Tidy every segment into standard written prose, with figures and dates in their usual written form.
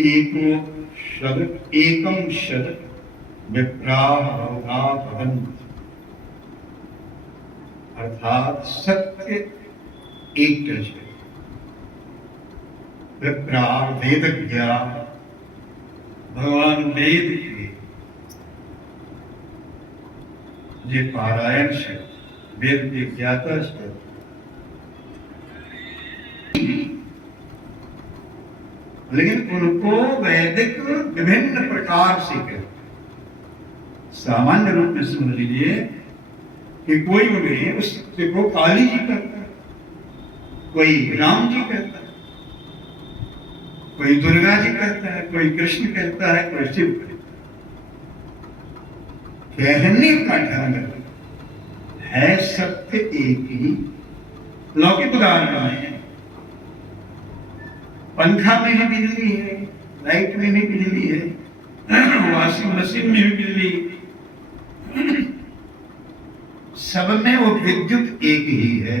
एको शद एकम शद विप्राभवन्, अर्थात सत्य एक है। विप्रार वेदज्ञ, भगवान वेद के जे पारायण से वेद के ज्ञाता से लेकिन उनको वैदिक विभिन्न प्रकार से कहते। सामान्य रूप में समझ लीजिए कि कोई भी उस सत्य को काली जी कहता है, कोई राम जी कहता है, कोई दुर्गा जी कहता है, कोई कृष्ण कहता है, कोई शिव कहता है। कहने का ढंग है सत्य एक ही। लौकिक उदाहरण है, पंखा में भी बिजली है, लाइट में भी बिजली है, वॉशिंग मशीन में भी बिजली, सब में वो विद्युत एक ही है,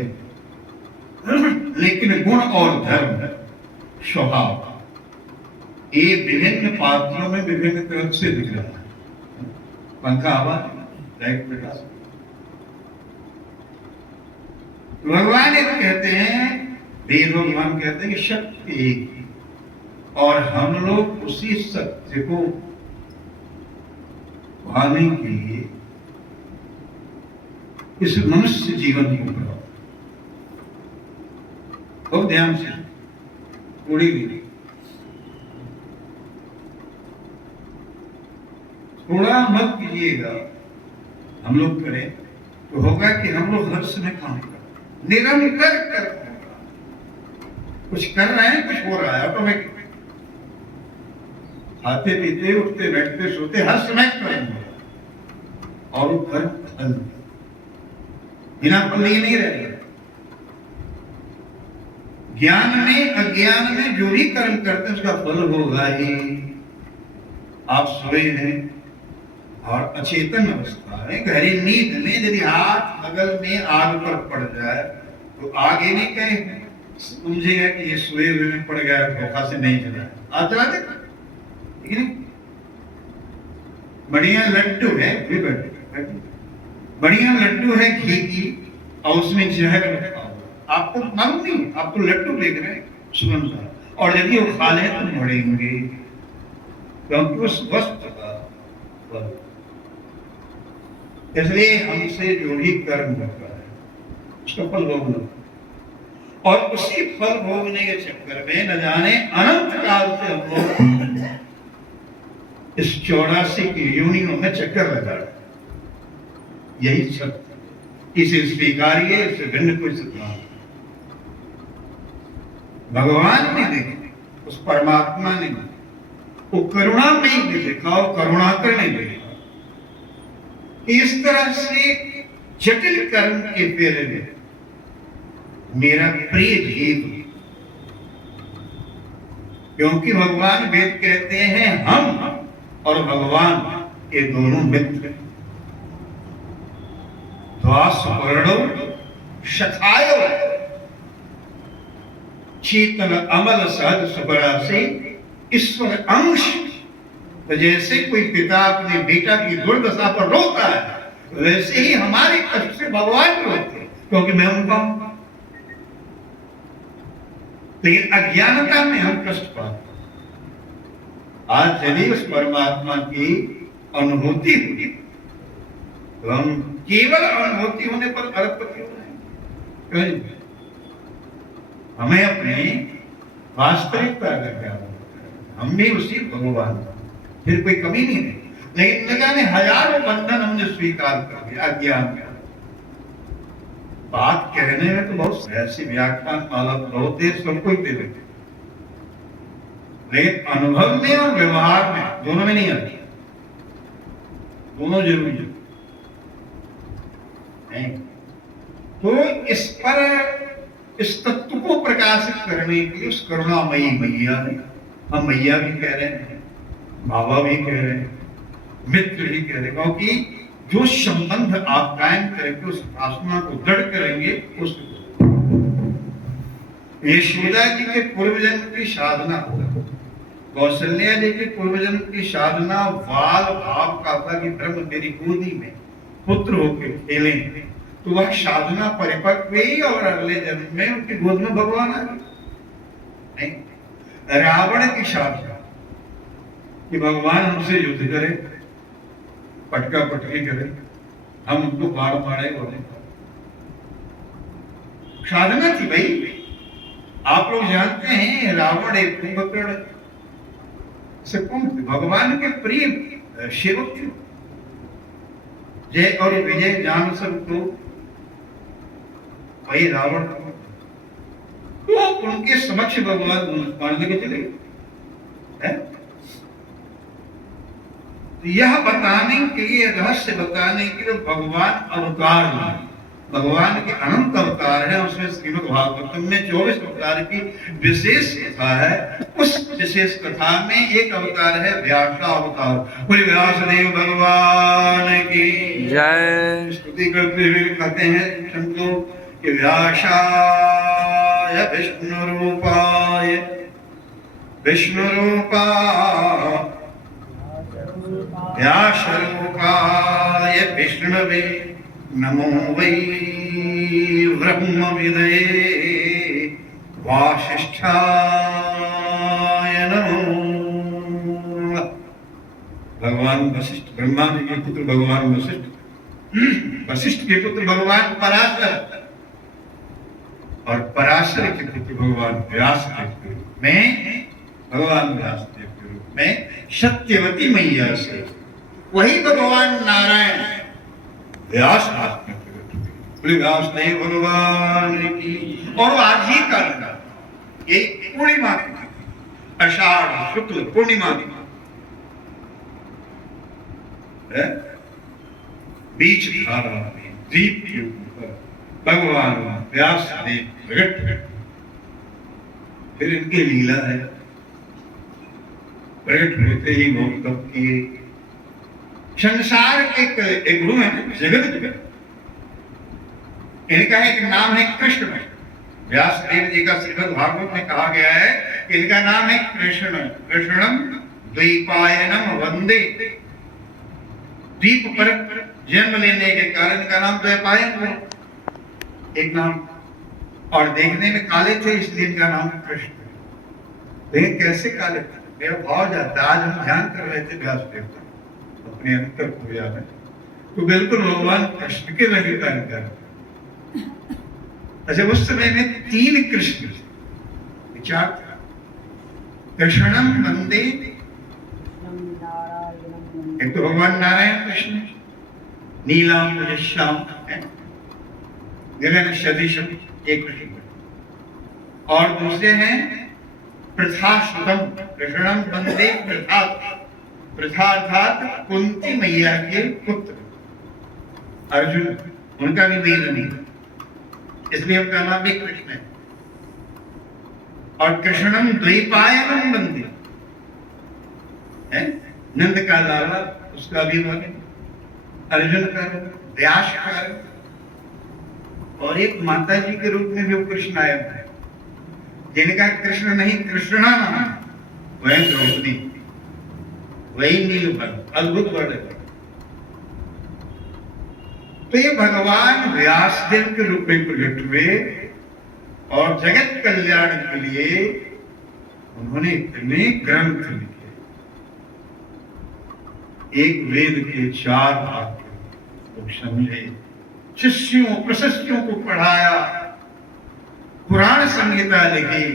लेकिन गुण और धर्म स्वभाव ये विभिन्न पात्रों में विभिन्न तरह से दिख रहा है। पंखा हवा, लाइट प्रकाश। भगवान ये कहते हैं, वेद भगवान कहते हैं कि शक्ति एक ही, और हम लोग उसी सत्य को पाने के लिए इस मनुष्य जीवन को बढ़ाओ। बहुत ध्यान से, थोड़ी भी थोड़ा मत कीजिएगा। हम लोग करें तो होगा कि हम लोग हर समय काम कर, निरंतर कर, कुछ कर रहे हैं, कुछ हो रहा है ऑटोमेटिक। खाते पीते उठते बैठते सोते हर समय करेंगे, और वो कर्म फल बिना फल नहीं रहेगा। ज्ञान में अज्ञान में जो भी कर्म करते हैं उसका फल होगा ही। आप सोए हैं और अचेतन अवस्था में गहरी नींद में यदि हाथ बगल में आग पर पड़ जाए तो आग ये नहीं कहे समझेगा कि ये सोए हुए में पड़ गया, धोखा से नहीं चला। आप चला देगा, ठीक है? बढ़िया लड्डू है, बढ़िया लड्डू है घी की, और उसमें जहर रखा हुआ, आपको मालूम नहीं, आप तो लड्डू देख रहे हैं सुगंध का, और यदि वो खा ले तो मरेंगे, क्योंकि उस वस्तु का फल। इसलिए हमसे जो भी कर्म होता है उसका फल भोगना, और उसी फल भोगने के चक्कर में न जाने अनंत काल से हम लोग इस 84 की योनियों में चक्कर लगा रहे। यही सब इसे स्वीकारिए, इससे भिन्न कोई सिद्धांत। भगवान ने देखे, उस परमात्मा ने वो करुणा में ही देखा, और करुणा करने देखा। इस तरह से जटिल कर्म के फेरे में मेरा प्रिय जीव, क्योंकि भगवान वेद कहते हैं हम और भगवान ये दोनों मित्र। द्वासवर्णो शखायो शीतल अमल सहज सुबरा से ईश्वर अंश। तो जैसे कोई पिता अपने बेटा की दुर्दशा पर रोता है, वैसे ही हमारे कष्ट से भगवान रोते हैं, क्योंकि मैं उनका हूं। लेकिन अज्ञानता में हम कष्ट पाते। आज यदि उस परमात्मा की अनुभूति हुई तो हम केवल अनुभूति होने पर अरबपति हो जाएंगे। हमें अपनी वास्तविकता का क्या होगा, हम भी उसी भगवान, फिर कोई कमी नहीं है। लेकिन न जाने हजारों बंधन हमने स्वीकार कर दिया अज्ञान का। बात कहने में तो बहुत ऐसी व्याख्यान माला बहुत देर सबको ही दे देते, लेकिन अनुभव में और व्यवहार में दोनों में नहीं आती। दोनों जरूरी है। तो इस पर इस तत्व को प्रकाशित करने के लिए उस करुणामयी मैया ने, हम मैया भी कह रहे हैं, बाबा भी कह रहे हैं, मित्र भी कह रहे हैं, क्योंकि जो संबंध आप कायम करेंगे उस आत्मा को दृढ़ करेंगे। उस यशोदा जी के पूर्व जन्म की साधना होगा, कौशल्या जी के पूर्वजन्म की साधना वाल भाव का था कि ब्रह्म मेरी गोदी में पुत्र होकर खेले, तो वह साधना परिपक्व हुई और अगले जन्म में उनकी गोद में भगवान आ गए। नहीं, रावण की साधना कि भगवान हमसे युद्ध करे, पटका पटकी करे, हम उनको बाढ़ मारे बोले, साधना थी भाई। आप लोग जानते हैं रावण एक कुंभकर्ण से भगवान के प्रिय सेवक थे। जय और विजय जान सबको वही रावण, तो उनके समक्ष भगवान मानने के चले गए। यह बताने के लिए, रहस्य बताने के लिए भगवान अवतार लिए, भगवान के अनंत अवतार है। उसमें श्रीमद् भागवतम में 24 अवतार की विशेष कथा है। उस विशेष कथा में एक अवतार है व्यास अवतार। बोले व्यासदेव भगवान की जय। स्तुति करते हुए कहते हैं संतो कि व्यासाय विष्णु रूपाय व्यास रूपाय विष्णवे नमो वै ब्रह्म विदये वासिष्ठाय नमो। भगवान वशिष्ठ, ब्रह्मा जी के पुत्र भगवान वशिष्ठ, वशिष्ठ के पुत्र भगवान पराशर और पराशर के पुत्र भगवान व्यास के रूप में, भगवान व्यास के रूप में सत्यवती मैया से वही भगवान नारायण व्यास व्यास नहीं भगवान की। और आज ही करना ये पूर्णिमा आषाढ़ शुक्ल पूर्णिमा बीच धारा में द्वीप के ऊपर भगवान व्यास देव प्रकट हुए। फिर इनकी लीला है, प्रकट होते ही वो तब किए। संसार एक गुरु है जगत गुरु, इनका एक नाम है कृष्ण। व्यास देव जी का श्रीमद् भागवत में कहा गया है कि इनका नाम है कृष्ण। कृष्णम द्वीपायनम वंदे। द्वीप पर जन्म लेने के कारण इनका नाम द्वीपायन है, एक नाम। और देखने में काले थे इसलिए इनका नाम कृष्ण। लेकिन कैसे काले थे, मेरा भाव जाता। आज हम ध्यान कर रहे थे व्यास देव का अपने अंतर पूजा में, तो बिल्कुल भगवान कृष्ण के रंग का अंतर। अच्छा, उस समय में 3 कृष्ण विचार था। कृष्णम वंदे, एक तो भगवान नारायण कृष्ण, नीलाम श्याम है, गगन सदृश एक कृष्ण, और दूसरे हैं प्रथासुतम। कृष्णम वंदे प्रथा, प्रथा अर्थात कुंती मैया के पुत्र अर्जुन, उनका भी वेद नहीं, इसलिए उनका नाम भी कृष्ण है। और कृष्णम द्वीपायनम वंदे है, नंद का लाला, उसका भी वंदे, अर्जुन का, व्यास का, और एक माता जी के रूप में भी वो कृष्ण आया है, जिनका कृष्ण नहीं कृष्णा नाम, वह द्रौपदी, वही नीलवर्ण, अद्भुत वर्ण। तो ये भगवान व्यासदेव के रूप में प्रकट हुए और जगत कल्याण के लिए उन्होंने इतने ग्रंथ लिखे। एक वेद के 4 भाग लोग समझे, शिष्यों प्रशस्तियों को पढ़ाया, पुराण संहिता लिखी,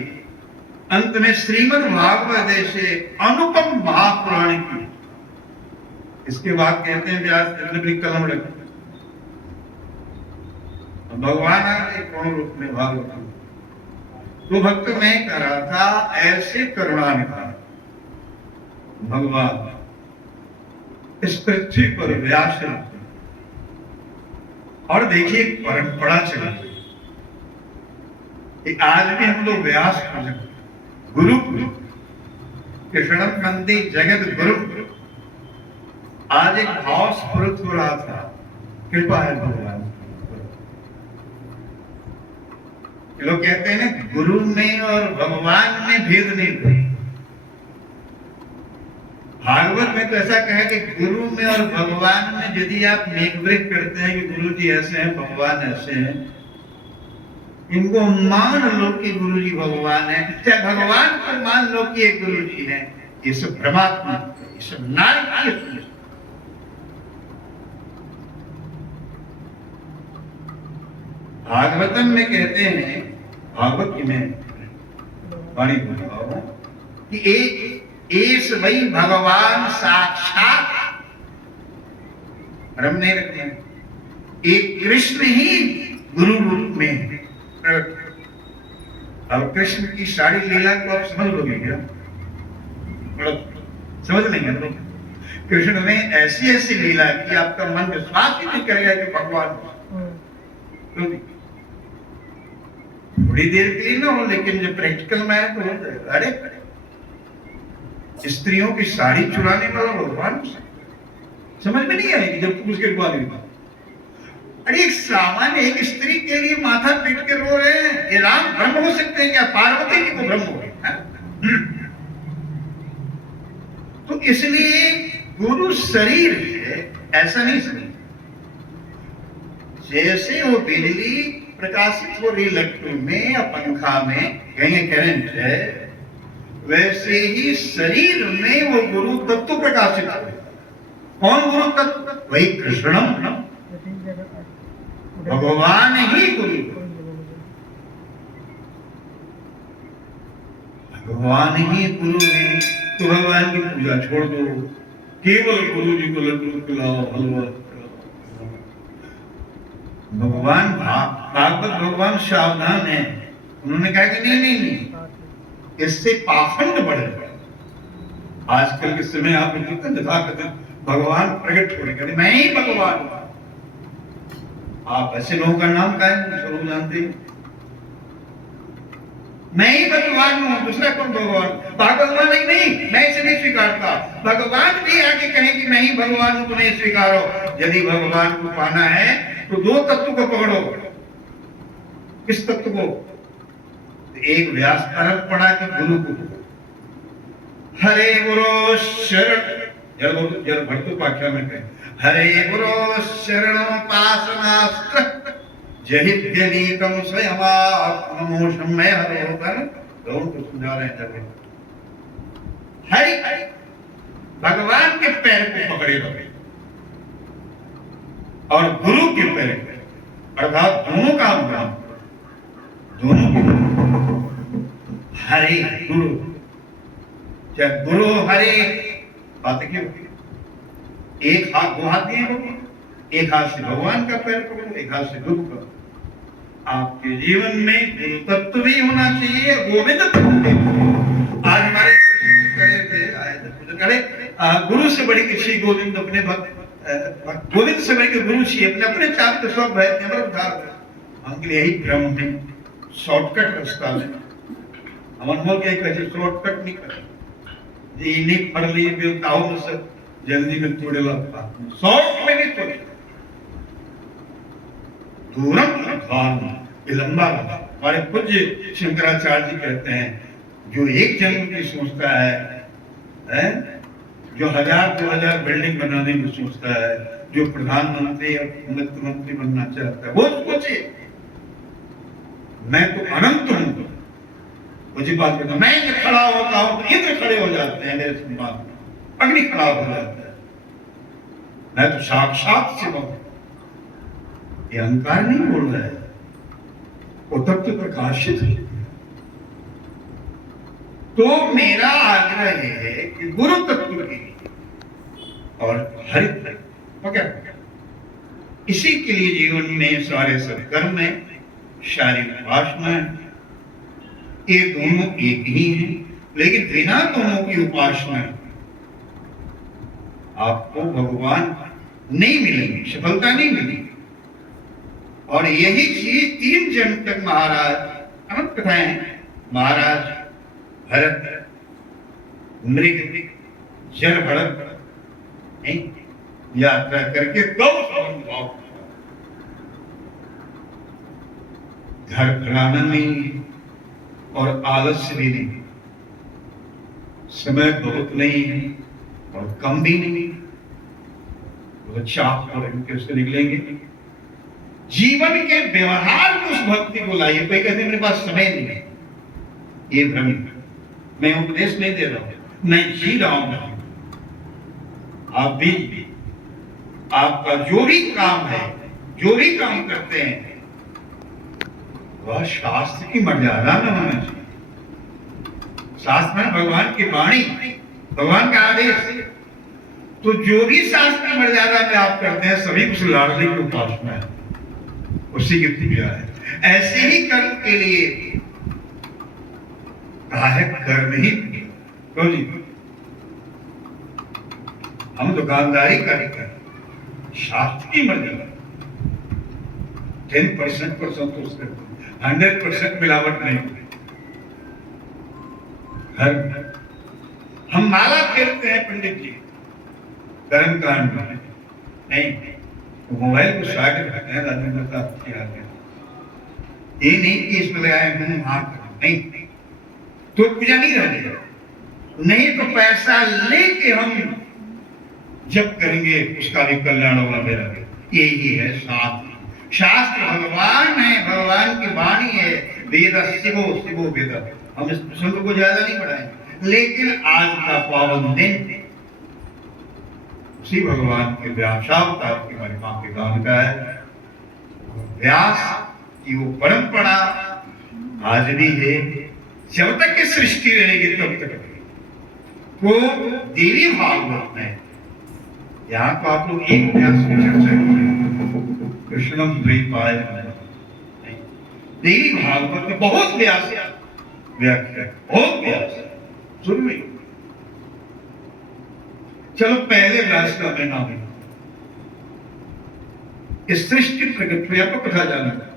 अंत में श्रीमद् भागवत जैसे अनुपम महापुराण की। इसके बाद कहते हैं व्यास ने भी कलम रखी, भगवान आए कौन रूप में भागवत। तो भक्त में कह रहा था ऐसे करुणा निकाल भगवान इस पृथ्वी पर व्यास। और देखिए परंपरा चली कि आज भी हम लोग व्यास गुरु कृष्ण मंदिर जगत गुरु। आज एक भाव स्फुरित हो रहा था, कृपा है भगवान। लोग कहते हैं ना गुरु में और भगवान में भेद नहीं, भागवत में तो ऐसा कहा कि गुरु में और भगवान में यदि आप मेक ब्रेक करते हैं कि गुरु जी ऐसे हैं, भगवान ऐसे हैं, इनको मान लो कि गुरु जी भगवान है, चाहे भगवान को मान लो कि एक गुरु जी है, ये सब भ्रमात्मा, ये सब नारकीय। भागवतम में कहते हैं, भागवत की में वाणी बताओ कि एस वही भगवान साक्षात, ब्रह्म ने रखे, एक कृष्ण ही गुरु रूप में है। अब कृष्ण की सारी लीला को आप समझ लोगे क्या? समझ लेंगे लोग। कृष्ण ने ऐसी ऐसी लीला की आपका मन विश्वास ही नहीं करेगा कि भगवान। थोड़ी देर के लिए ना हो, लेकिन जब प्रैक्टिकल में है तो अरे स्त्रियों की साड़ी चुराने वाला भगवान समझ में नहीं आएगी जब तुम उसके बाद। अरे एक सामान्य एक स्त्री के लिए माथा पीट के रो रहे हैं, ये राम ब्रह्म हो सकते हैं क्या? पार्वती जी को ब्रह्म हो गए। तो इसलिए गुरु शरीर है, ऐसा नहीं समझ। जैसे वो बिजली प्रकाशित हो रही लट्टू में या पंखा में कहीं करंट है, वैसे ही शरीर में वो गुरु तत्व प्रकाशित हो। कौन गुरु तत्व? वही कृष्णम, भगवान ही गुरु, भगवान ही गुरु है। तो भगवान की पूजा छोड़ दो, केवल गुरु जी को लड्डू खिलाओ, हलवा खिलाओ। भगवान भागवत भगवान सावधान है, उन्होंने कहा कि नहीं नहीं नहीं, इससे पाखंड बढ़ेगा। आजकल के समय आप भगवान प्रकट होने का, मैं ही भगवान हूं। आप ऐसे लोगों का नाम क्या है? लोग जानते हैं मैं ही भगवान हूं, दूसरा कौन भगवान? भगवान ही नहीं, मैं इसे नहीं स्वीकारता। भगवान भी आगे कहे कि मैं ही भगवान हूं तो नहीं स्वीकारो। यदि भगवान को पाना है तो दो तत्व को पकड़ो। किस तत्व को? एक व्यास तरफ पढ़ा कि गुरु को, हरे गुरु शरण, जल भट्टोपाख्या में कहे, हरे गुरु शरणोपासनास्त्र जहिद्यनीकम स्वयमात्ममोषम में हरो होकर लोगों को सुझा रहे हैं। हरि भगवान के पैर को पकड़े रहे और गुरु के पैर पे, अर्थात दोनों का काम, दोनों के हरे गुरु, चाहे गुरु हरे बात क्यों? एक हाथ दो हाथ दिए भगवान, एक हाथ से भगवान का पैर पकड़ो, एक हाथ से गुरु का। आपके जीवन में गुरु तत्व भी होना चाहिए, गोविंद तत्व भी। आज हमारे करे थे आए थे, गुरु से बड़ी किसी गोविंद अपने भक्त, गोविंद से बड़ी गुरु छी अपने अपने चार तो सब है, हमके लिए यही भ्रम है, शॉर्टकट रास्ता है। हम अनुभव क्या कहते शॉर्टकट नहीं कर, जी नहीं पढ़ लिए बेवताओं में से जल्दी में थोड़े लगता, शॉर्ट में नहीं थोड़े दूरम भान विलंबा। हमारे पूज्य शंकराचार्य जी कहते हैं, जो एक जन्म की सोचता है, जो 1000-2000 बिल्डिंग बनाने की सोचता है, जो प्रधानमंत्री और मुख्यमंत्री बनना चाहता है, वो सोचे मैं तो अनंत हूं। मुझे बात करता, मैं खड़ा होता हूं तो इंद्र खड़े हो जाते हैं मेरे सम्मान में, अग्नि खड़ा हो जाता है, मैं तो साक्षात शिव हूं। ये अहंकार नहीं बोल रहा है, वो तत्व प्रकाशित है। तो मेरा आग्रह है कि गुरु तत्व के और हरि क्या, इसी के लिए जीवन में सारे सत्कर्म है, शारीरिक वासना, ये दोनों एक ही हैं, लेकिन बिना दोनों की उपासना आपको भगवान नहीं मिलेंगे, सफलता नहीं मिलेगी। और यही चीज 3 जन्म तक महाराज अनंत कथाएं, महाराज भरत मृग जल भरत यात्रा करके घर बनाना नहीं और आलस्य भी नहीं, समय बहुत नहीं है, और कम भी नहीं, तो चाप कैसे निकलेंगे? जीवन के व्यवहार में उस भक्ति को लाइए। कोई कहते मेरे पास समय नहीं है, ये भ्रम। मैं उपदेश नहीं दे रहा हूं, मैं जी रहा हूं। आप भी, आपका जो भी काम है, जो भी काम करते हैं, वह शास्त्र की मर्यादा में होना चाहिए। शास्त्र में भगवान की वाणी, भगवान का आदेश। तो जो भी शास्त्र की मर्यादा में आप करते हैं, सभी कुछ लाडली की उपासना है, उसी की पूजा है। ऐसे ही कर्म के लिए कहा है, कर्म ही क्यों नहीं? हम दुकानदारी करते हैं, शास्त्र की मर्यादा 10% को संतोष करते, 100% मिलावट नहीं। हम माला फेरते हैं पंडित जी, कर्म कांड नहीं, मोबाइल को साइड रखते हैं, राजेंद्र साहब ये नहीं कि इसमें लगाए मुंह हाथ नहीं, तो पूजा नहीं रहती। नहीं तो पैसा लेके हम जब करेंगे, उसका भी कल्याण होगा मेरा। यही है शास्त्र। शास्त्र भगवान है, भगवान की वाणी है। वेद शिवो शिवो वेद। हम इस प्रसंग को ज्यादा नहीं पढ़ाएंगे, लेकिन आज का पावन दिन उसी भगवान के व्यासावतार की महिमा के गान का है। व्यास की वो परंपरा आज भी है, जब तक की सृष्टि रहेगी तब तक। वो देवी भागवत में, यहाँ तो आप लोग एक व्यास की चर्चा करें, कृष्णम द्वैपाय देवी भागवत में बहुत व्यास व्याख्या, बहुत व्यास सुन ली। चलो पहले व्यास का मैं नाम, इस सृष्टि प्रकट हुई, आपको कथा जाना था।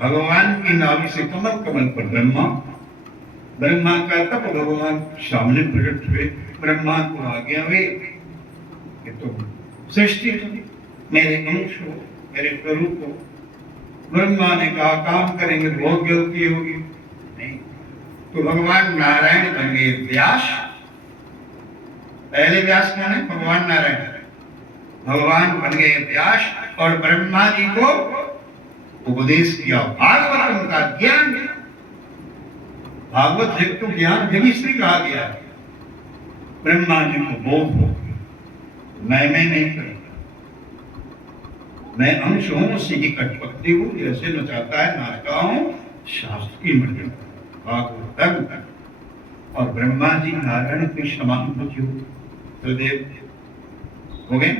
भगवान की नाभि से कमल, कमल पर ब्रह्मा, ब्रह्मा का तप भगवान सामने प्रकट हुए। ब्रह्मा को आज्ञा हुई कि तुम सृष्टि मेरे अंश हो, मेरे स्वरूप हो। ब्रह्मा ने कहा काम करेंगे बहुत गलती होगी, नहीं। तो भगवान नारायण बन गए व्यास। पहले व्यास कौन है? भगवान नारायण। भगवान बन गए व्यास और ब्रह्मा जी को उपदेश किया भागवत, उनका ज्ञान। भागवत जग तो ज्ञान जब इसलिए कहा गया, ब्रह्मा जी को बोध हो, मैं नहीं करूंगा, मैं अंश हूं, उसी की कठपत्ती हूं, जैसे नचाता है नाचता हूं, शास्त्र की मर्यादा भागवत। और ब्रह्मा जी नारायण की समानुभूति हो, तो देव हो गए।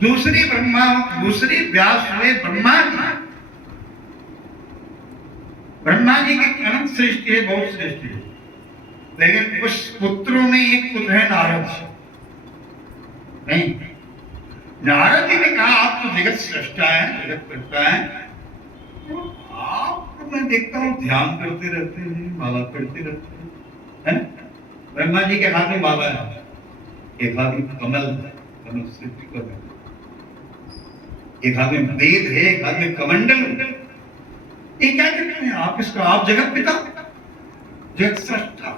दूसरी व्यास हुए ब्रह्मा जी। ब्रह्मा जी की अनंत सृष्टि है, बहुत सृष्टि है, लेकिन उस पुत्रों में एक पुत्र है नारद। नहीं, नारद जी ने कहा आप तो जगत सृष्टा है, जगत करता है, तो आप तो मैं देखता हूँ ध्यान करते रहते हैं, माला करते रहते हैं। ब्रह्मा जी के हाथ में माला है, एक हाथ में कमल, कमल सृष्टि कर, एक हाथ में वेद है, एक हाथ में कमंडल। ये क्या करते हैं आप? इसका आप जगत पिता, जगत सृष्टा।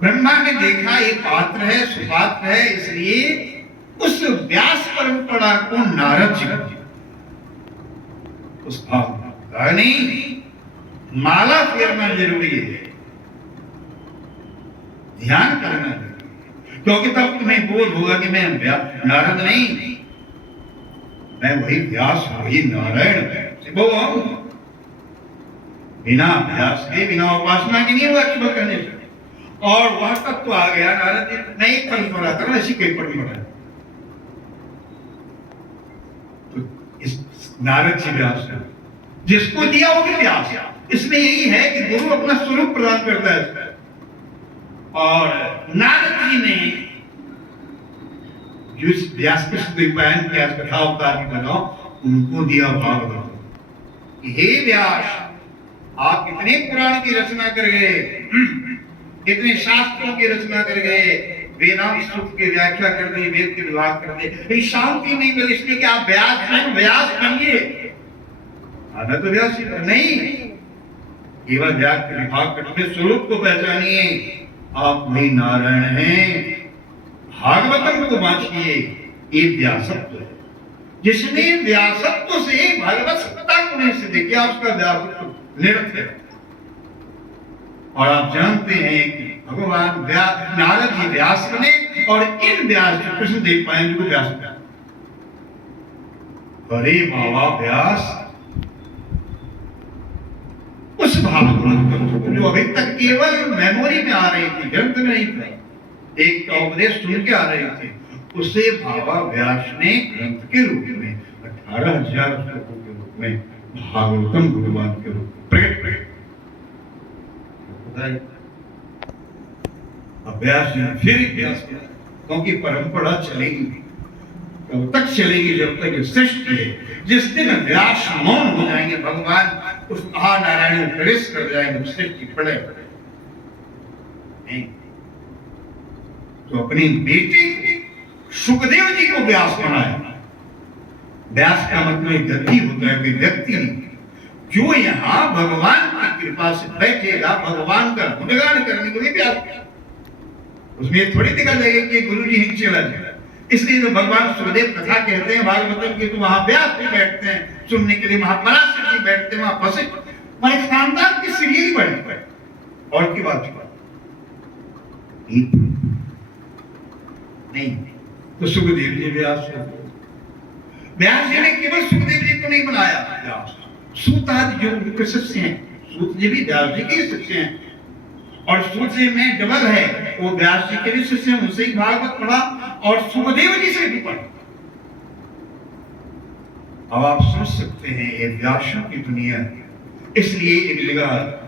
ब्रह्मा ने देखा ये पात्र है, सुपात्र है, इसलिए उस व्यास परंपरा को नारद जी उस भाव नहीं, माला फेरना जरूरी है, ध्यान करना जरूरी, क्योंकि तब तुम्हें बोध होगा कि मैं नारद नहीं, मैं वही व्यास, वही नारायण हूं। बिना अभ्यास के, बिना उपासना के नहीं हुआ शुभ करने से। और वह तक तो आ गया नारद जी, नहीं परंपरा करना, ऐसी कोई परंपरा। तो इस नारद जी व्यास है, जिसको दिया वो भी व्यास। इसमें यही है कि गुरु अपना स्वरूप प्रदान करता है, और नारद जी ने जो इस व्यास के द्वैपायन के कथा अवतार की बनाओ, उनको दिया भागवत। हे व्यास, आप इतने पुराण की रचना कर गए, इतने शास्त्रों की रचना कर गए, वेदांत सूत्र की व्याख्या कर दी, वेद के विभाग कर दिए, शांति नहीं मिली, इसलिए कि आप व्यास बनिए। आधा तो व्यास नहीं, केवल व्यास के विभाग करते स्वरूप को पहचानिए, आप वही नारायण हैं, भागवतम को बांचिए। ये व्यासत्व है, जिसने व्यासत्व से भागवत सत्ता को नहीं सिद्ध किया उसका व्यासत्व निरर्थ है। और आप जानते हैं कि भगवान नारद जी व्यास बने और इन व्यास कृष्ण देव पाए को व्यास बना। अरे बाबा व्यास उस भागवत जो अभी तक केवल मेमोरी में आ रही थी, ग्रंथ में नहीं था, एक का उपदेश सुन के आ रहे थे, उसे बाबा व्यास ने ग्रंथ के रूप में 18,000 श्लोकों के रूप में भागवतम भगवान के रूप में प्रकट अभ्यास फिर अभ्यास किया, क्योंकि परंपरा चलेगी तब तक चलेगी जब तक सृष्टि है। जिस दिन व्यास मौन हो जाएंगे, भगवान उस महानारायण में प्रवेश कर जाएंगे, सृष्टि पड़े नहीं। तो अपनी बेटी सुखदेव जी को व्यास बनाया। व्यास का मतलब गति होता है, कोई व्यक्ति नहीं। जो यहाँ भगवान की कृपा से बैठेगा, भगवान का गुणगान करने को भी व्यास, उसमें थोड़ी दिखा जाएगा कि गुरु जी ही चला जाएगा। इसलिए तो भगवान सुखदेव कथा कहते हैं भागवतम की, तो वहां व्यास भी बैठते हैं सुनने के लिए, वहां पराशर जी बैठते हैं, वहां वशिष्ठ, हमारे खानदान की सीढ़ी ही बढ़ी। और की बात नहीं, तो सुखदेव जी व्यास जी ने केवल सुखदेव जी को नहीं बनाया, सूत आदि जो उनके शिष्य हैं, सूत जी भी व्यास जी के शिष्य हैं, और सूत जी में डबल है, वो व्यास जी के भी शिष्य हैं, उनसे ही भागवत पढ़ा और सुखदेव जी से भी पढ़ा। अब आप सोच सकते हैं ये व्यासों की दुनिया है। इसलिए एक जगह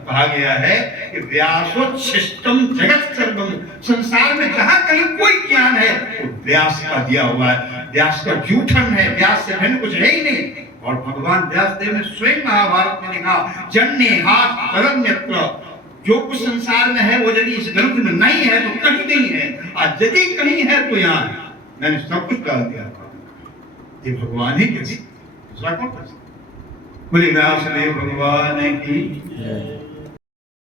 कहा गया है कि व्यासोच्छिष्टम जगत सर्वम, संसार में जहां कहीं कोई ज्ञान है वो व्यास का दिया हुआ है, व्यास का जूठन है, व्यास से भिन्न कुछ है ही नहीं। और भगवान व्यासदेव ने स्वयं महाभारत में लिखा, जन्ने हाथ अरण्यत्र, जो कुछ संसार में है वो यदि इस ग्रंथ में नहीं है तो कहीं नहीं है, और यदि कहीं है तो यहाँ मैंने सब कुछ डाल दिया। ये भगवान ही कैसे बोले व्यासदेव भगवान की